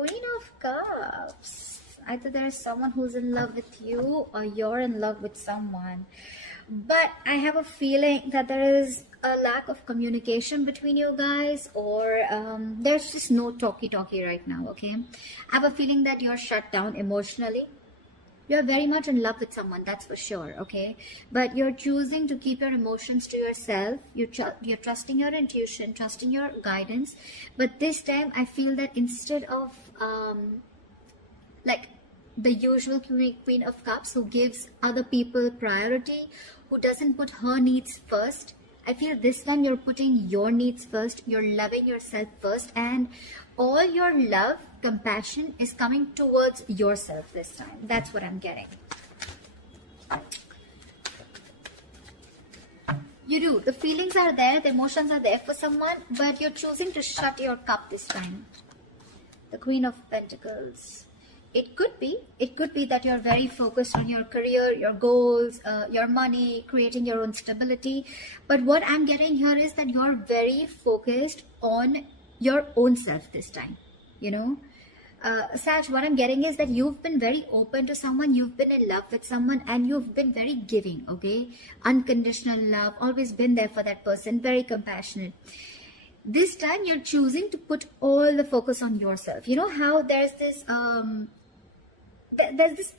Queen of Cups. Either there is someone who's in love with you or you're in love with someone. But I have a feeling that there is a lack of communication between you guys, or there's just no talky-talky right now, okay? I have a feeling that you're shut down emotionally. You're very much in love with someone, that's for sure, okay? But you're choosing to keep your emotions to yourself. You're trusting your intuition, trusting your guidance. But this time, I feel that instead of like the usual Queen of Cups who gives other people priority, who doesn't put her needs first, I feel this time you're putting your needs first, you're loving yourself first, and all your love, compassion is coming towards yourself this time. That's what I'm getting. You do. The feelings are there, the emotions are there for someone, but you're choosing to shut your cup this time. The Queen of Pentacles. It could be that you're very focused on your career, your goals, your money, creating your own stability. But what I'm getting here is that you're very focused on your own self this time, you know. Sag, what I'm getting is that you've been very open to someone, you've been in love with someone, and you've been very giving, okay? Unconditional love, always been there for that person, very compassionate. This time you're choosing to put all the focus on yourself. You know how there's this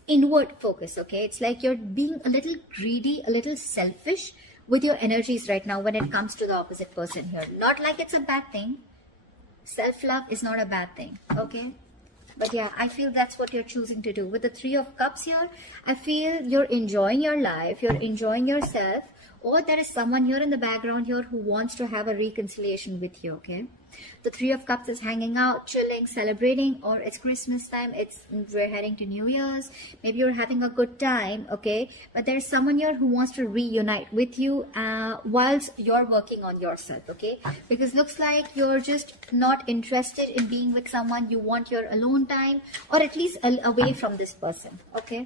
inward focus, okay? It's like you're being a little greedy, a little selfish with your energies right now when it comes to the opposite person here. Not like it's a bad thing. Self-love is not a bad thing, okay? But yeah, I feel that's what you're choosing to do. With the Three of Cups here, I feel you're enjoying your life, you're enjoying yourself, or there is someone here in the background here who wants to have a reconciliation with you, okay? The Three of Cups is hanging out, chilling, celebrating, or it's Christmas time, we're heading to New Year's, maybe you're having a good time, okay? But there's someone here who wants to reunite with you whilst you're working on yourself, okay? Because looks like you're just not interested in being with someone. You want your alone time, or at least away from this person, okay?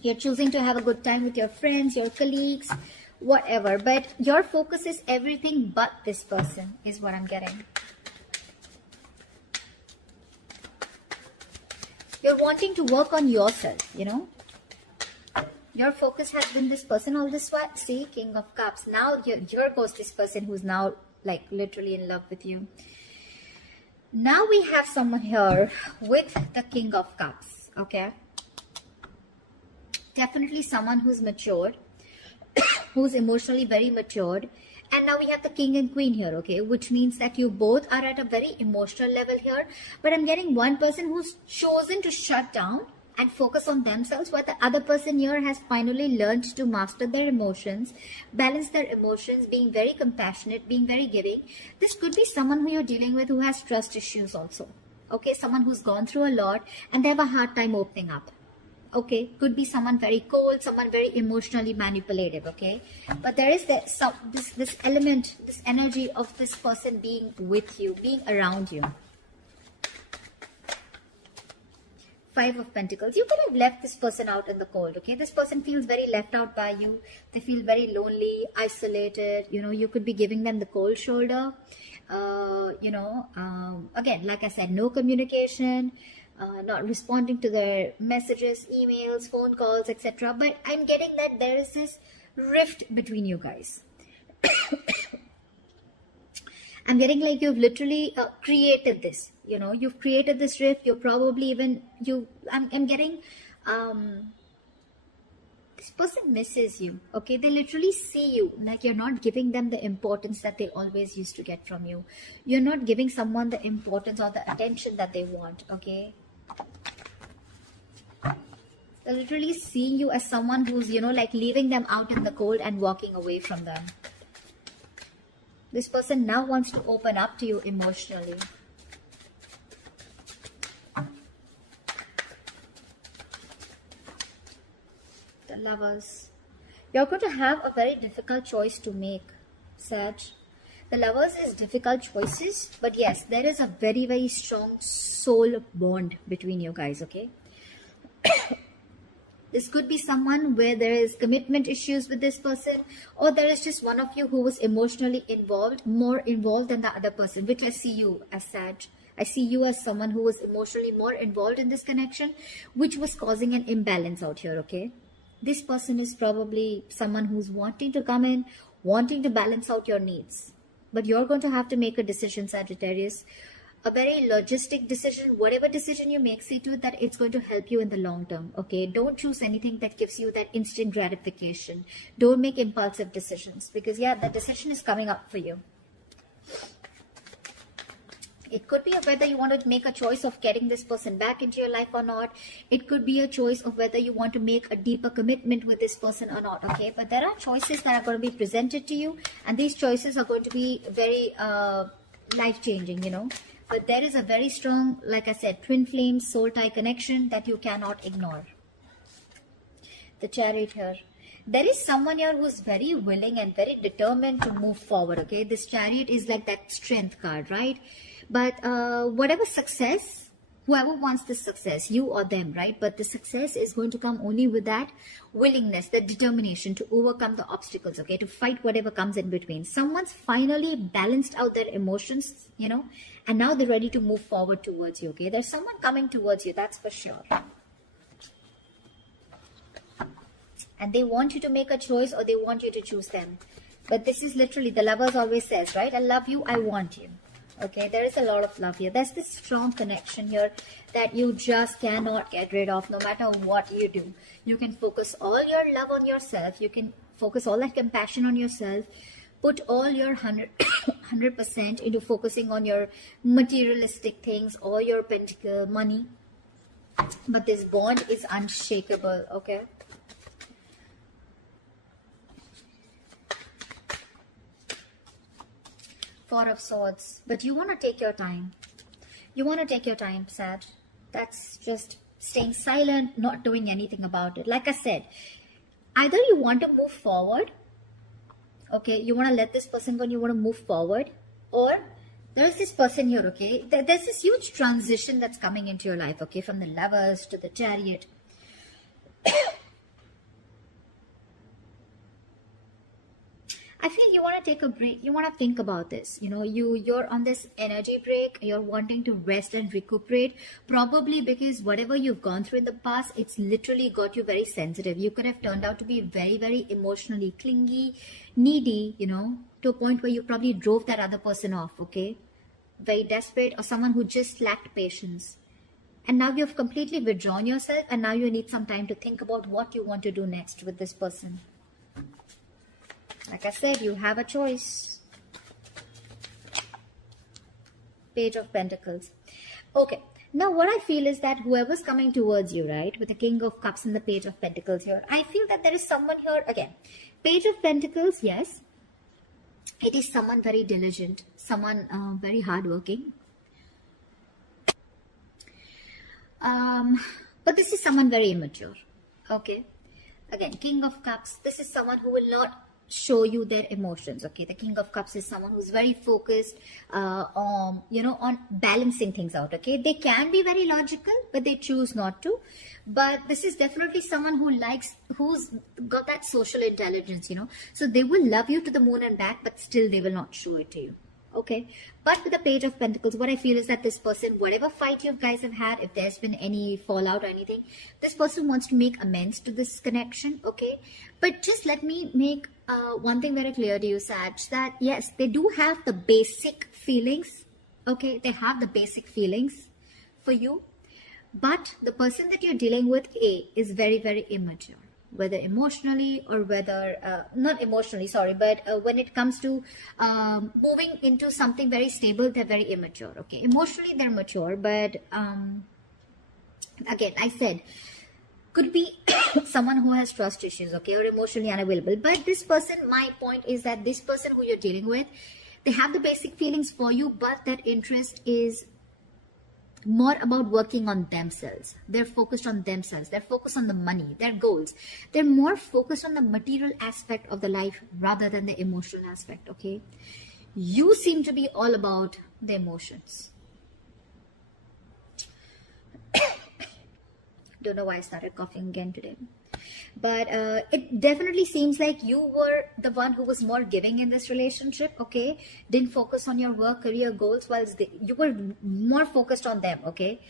You're choosing to have a good time with your friends, your colleagues, whatever. But your focus is everything but this person, is what I'm getting. You're wanting to work on yourself, you know. Your focus has been this person all this while. See, King of Cups. Now here goes this person who's now like literally in love with you. Now we have someone here with the King of Cups, okay? Definitely someone who's matured, who's emotionally very matured. And now we have the King and Queen here, okay? Which means that you both are at a very emotional level here. But I'm getting one person who's chosen to shut down and focus on themselves, while the other person here has finally learned to master their emotions, balance their emotions, being very compassionate, being very giving. This could be someone who you're dealing with who has trust issues also, okay? Someone who's gone through a lot and they have a hard time opening up. Okay, could be someone very cold, someone very emotionally manipulative, okay? But there is this element, this energy of this person being with you, being around you. Five of Pentacles. You could have left this person out in the cold, okay? This person feels very left out by you. They feel very lonely, isolated. You know, you could be giving them the cold shoulder. Again, like I said, no communication. Not responding to their messages, emails, phone calls, etc. But I'm getting that there is this rift between you guys. I'm getting like you've literally created this. You know, you've created this rift. You're probably even I'm getting this person misses you. Okay, they literally see you like you're not giving them the importance that they always used to get from you. You're not giving someone the importance or the attention that they want. Okay. They're literally seeing you as someone who's, you know, like leaving them out in the cold and walking away from them. This person now wants to open up to you emotionally. The Lovers. You're going to have a very difficult choice to make, Sag. The Lovers is difficult choices, but yes, there is a very, very strong soul bond between you guys, okay? This could be someone where there is commitment issues with this person, or there is just one of you who was emotionally involved, more involved than the other person, which I see you as Sag. I see you as someone who was emotionally more involved in this connection, which was causing an imbalance out here, okay? This person is probably someone who's wanting to come in, wanting to balance out your needs. But you're going to have to make a decision, Sagittarius. A very logistic decision. Whatever decision you make, see to it that it's going to help you in the long term, okay? Don't choose anything that gives you that instant gratification. Don't make impulsive decisions, because yeah, the decision is coming up for you. It could be of whether you want to make a choice of getting this person back into your life or not. It could be a choice of whether you want to make a deeper commitment with this person or not, okay? But there are choices that are going to be presented to you, and these choices are going to be very life-changing, you know. But there is a very strong, like I said, twin flame, soul tie connection that you cannot ignore. The Chariot here. There is someone here who's very willing and very determined to move forward, okay? This Chariot is like that strength card, right? But whatever success, whoever wants this success, you or them, right? But the success is going to come only with that willingness, the determination to overcome the obstacles, okay? To fight whatever comes in between. Someone's finally balanced out their emotions, you know, and now they're ready to move forward towards you, okay? There's someone coming towards you, that's for sure. And they want you to make a choice, or they want you to choose them. But this is literally, the Lovers always says, right? I love you, I want you. Okay, there is a lot of love here. There's this strong connection here that you just cannot get rid of no matter what you do. You can focus all your love on yourself. You can focus all that compassion on yourself. Put all your 100% into focusing on your materialistic things or your pentacle money. But this bond is unshakable, okay? Four of Swords. But you want to take your time. You want to take your time, Sag. That's just staying silent, not doing anything about it. Like I said, either you want to move forward, okay, you want to let this person go and you want to move forward, or there's this person here, okay, there's this huge transition that's coming into your life, okay, from the Lovers to the Chariot. I feel you want to take a break. You want to think about this. You know, you're on this energy break. You're wanting to rest and recuperate. Probably because whatever you've gone through in the past, it's literally got you very sensitive. You could have turned out to be very, very emotionally clingy, needy, you know, to a point where you probably drove that other person off, okay? Very desperate, or someone who just lacked patience. And now you've completely withdrawn yourself, and now you need some time to think about what you want to do next with this person. Like I said, you have a choice. Page of Pentacles. Okay. Now what I feel is that whoever's coming towards you, right, with the King of Cups and the Page of Pentacles here, I feel that there is someone here, again, Page of Pentacles, yes. It is someone very diligent, someone very hardworking. But this is someone very immature. Okay. Again, King of Cups, this is someone who will not show you their emotions, okay? The King of Cups is someone who's very focused on, you know, on balancing things out, okay? They can be very logical, but they choose not to. But this is definitely someone who's got that social intelligence, you know? So they will love you to the moon and back, but still they will not show it to you. Okay, but with the Page of Pentacles, what I feel is that this person, whatever fight you guys have had, if there's been any fallout or anything, this person wants to make amends to this connection, okay? But just let me make one thing very clear to you, Sag, that yes, they do have the basic feelings, okay? They have the basic feelings for you, but the person that you're dealing with, is very, very immature. Whether emotionally or whether, not emotionally, sorry, but when it comes to moving into something very stable, they're very immature, okay? Emotionally, they're mature, but again, I said, could be someone who has trust issues, okay, or emotionally unavailable. But this person, my point is that this person who you're dealing with, they have the basic feelings for you, but that interest is more about working on themselves. They're focused on themselves. They're focused on the money, their goals. They're more focused on the material aspect of the life rather than the emotional aspect, okay? You seem to be all about the emotions. Don't know why I started coughing again today. But it definitely seems like you were the one who was more giving in this relationship, okay? Didn't focus on your work, career goals, while you were more focused on them, okay?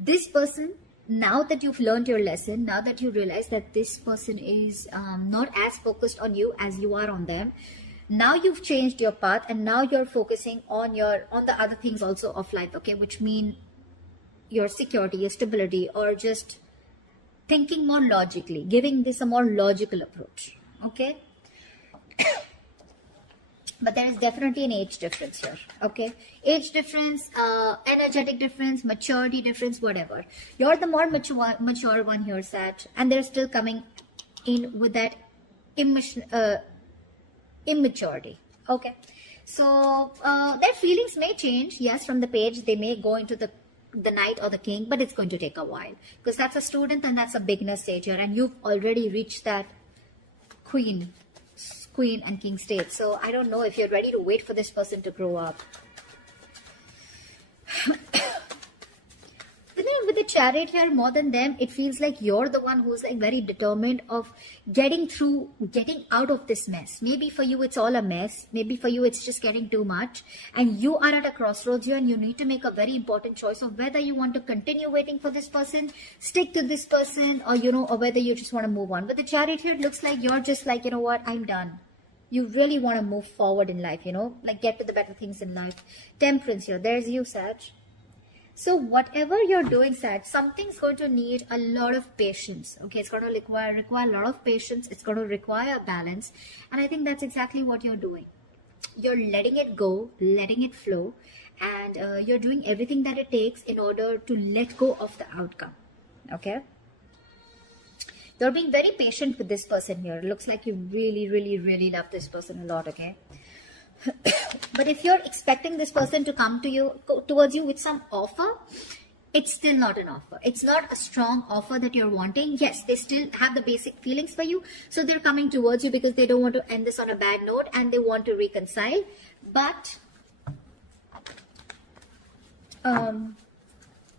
This person, now that you've learned your lesson, now that you realize that this person is not as focused on you as you are on them, now you've changed your path, and now you're focusing on the other things also of life, okay? Which mean your security, your stability, or just thinking more logically, giving this a more logical approach, okay? But there is definitely an age difference here, okay? Age difference, energetic difference, maturity difference, whatever. You're the more mature one here, Sag, and they're still coming in with that immaturity, okay? So their feelings may change, yes, from the page. They may go into the knight or the king, but it's going to take a while, because that's a student and that's a beginner stage here, and you've already reached that queen and king state. So I don't know if you're ready to wait for this person to grow up. With the chariot here, more than them, it feels like you're the one who's like very determined of getting out of this mess. Maybe for you it's all a mess, maybe for you it's just getting too much, and you are at a crossroads here, and you need to make a very important choice of whether you want to continue waiting for this person, stick to this person, or or whether you just want to move on. But the chariot here, it looks like you're just like, what, I'm done. You really want to move forward in life, like get to the better things in life. Temperance here, there's you, Sag. So whatever you're doing, Sag, something's going to need a lot of patience, okay? It's going to require a lot of patience. It's going to require balance, and I think that's exactly what you're doing. You're letting it go, letting it flow, and you're doing everything that it takes in order to let go of the outcome, okay? You're being very patient with this person here. It looks like you really, really, really love this person a lot, okay? But if you're expecting this person to come towards you with some offer, it's still not an offer. It's not a strong offer that you're wanting. Yes, they still have the basic feelings for you, so they're coming towards you because they don't want to end this on a bad note, and they want to reconcile. But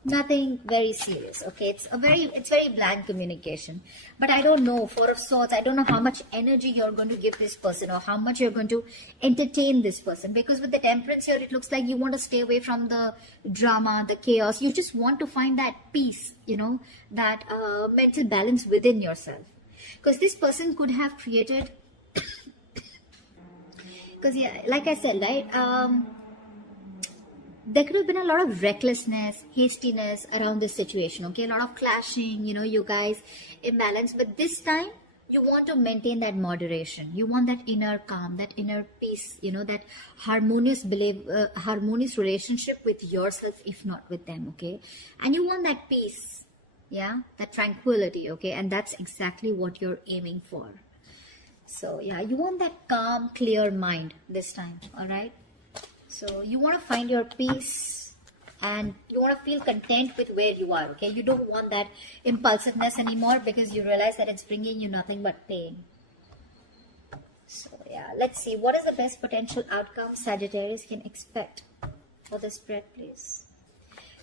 nothing very serious, okay? It's very blank communication. But I don't know, Four of Swords, I don't know how much energy you're going to give this person, or how much you're going to entertain this person, because with the Temperance here, it looks like you want to stay away from the drama, the chaos. You just want to find that peace, that mental balance within yourself, because this person could have created because like I said, right, there could have been a lot of recklessness, hastiness around this situation, okay? A lot of clashing, you guys imbalance. But this time, you want to maintain that moderation. You want that inner calm, that inner peace, that harmonious relationship with yourself, if not with them, okay? And you want that peace, yeah? That tranquility, okay? And that's exactly what you're aiming for. So, yeah, you want that calm, clear mind this time, all right? So you want to find your peace, and you want to feel content with where you are, okay? You don't want that impulsiveness anymore, because you realize that it's bringing you nothing but pain. So yeah, let's see. What is the best potential outcome Sagittarius can expect for the spread, please?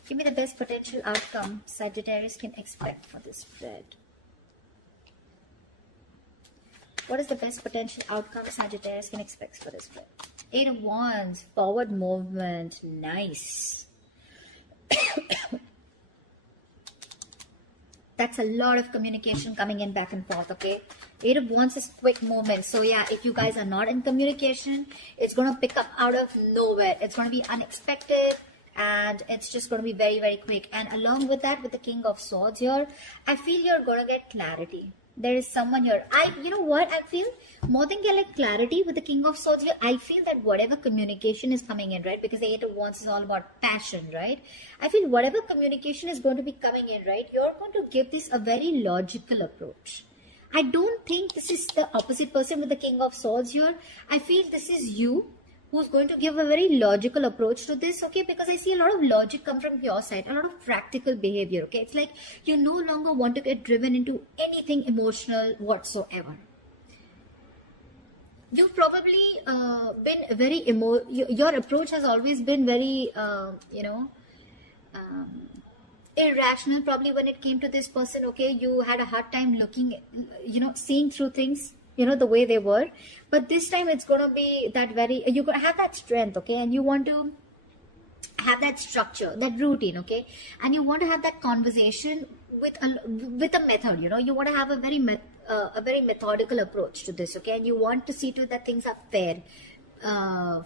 Give me the best potential outcome Sagittarius can expect for this spread. What is the best potential outcome Sagittarius can expect for this spread? Eight of Wands, forward movement, nice. That's a lot of communication coming in back and forth, okay? Eight of Wands is quick movement. So yeah, if you guys are not in communication, it's going to pick up out of nowhere. It's going to be unexpected, and it's just going to be very, very quick. And along with that, with the King of Swords here, I feel you're going to get clarity. There is someone here. You know what I feel? More than get clarity with the King of Swords here, I feel that whatever communication is coming in, right? Because the Eight of Wands is all about passion, right? I feel whatever communication is going to be coming in, right? You're going to give this a very logical approach. I don't think this is the opposite person with the King of Swords here. I feel this is you who's going to give a very logical approach to this, okay? Because I see a lot of logic come from your side, a lot of practical behavior, okay? It's like you no longer want to get driven into anything emotional whatsoever. You've probably been very your approach has always been very irrational probably when it came to this person. Okay, you had a hard time looking, seeing through things, the way they were. But this time it's going to be that you're going to have that strength, okay, and you want to have that structure, that routine, okay, and you want to have that conversation with a method. You want to have a very methodical approach to this, okay, and you want to see to it that things are fair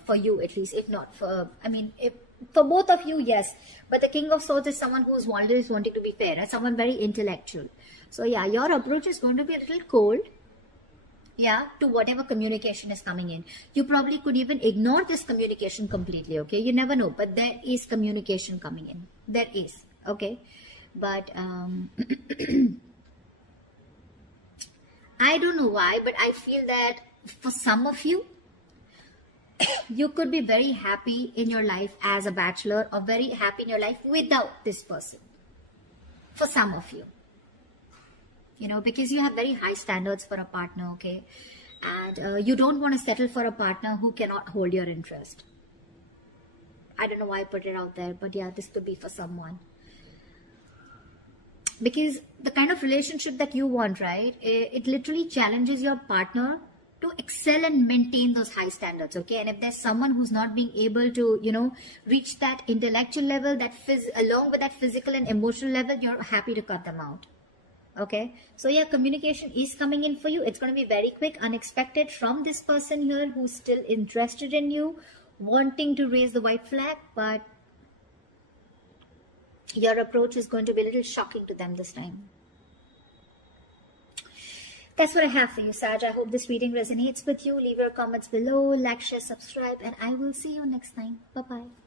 for you, at least. If not for, if for both of you, yes, but the King of Swords is someone who's always wanting to be fair and someone very intellectual. So yeah, your approach is going to be a little cold, yeah, to whatever communication is coming in. You probably could even ignore this communication completely, okay, you never know, but there is communication coming in, there is, okay. But I don't know why, but I feel that for some of you, you could be very happy in your life as a bachelor, or very happy in your life without this person. For some of you, because you have very high standards for a partner, okay, and you don't want to settle for a partner who cannot hold your interest. I don't know why I put it out there, but yeah, this could be for someone. Because the kind of relationship that you want, right, it literally challenges your partner to excel and maintain those high standards, okay. And if there's someone who's not being able to reach that intellectual level, along with that physical and emotional level, you're happy to cut them out, okay. So yeah, communication is coming in for you. It's going to be very quick, unexpected, from this person here who's still interested in you, wanting to raise the white flag, but your approach is going to be a little shocking to them this time. That's what I have for you, Sag. I hope this reading resonates with you. Leave your comments below, like, share, subscribe, and I will see you next time. Bye-bye.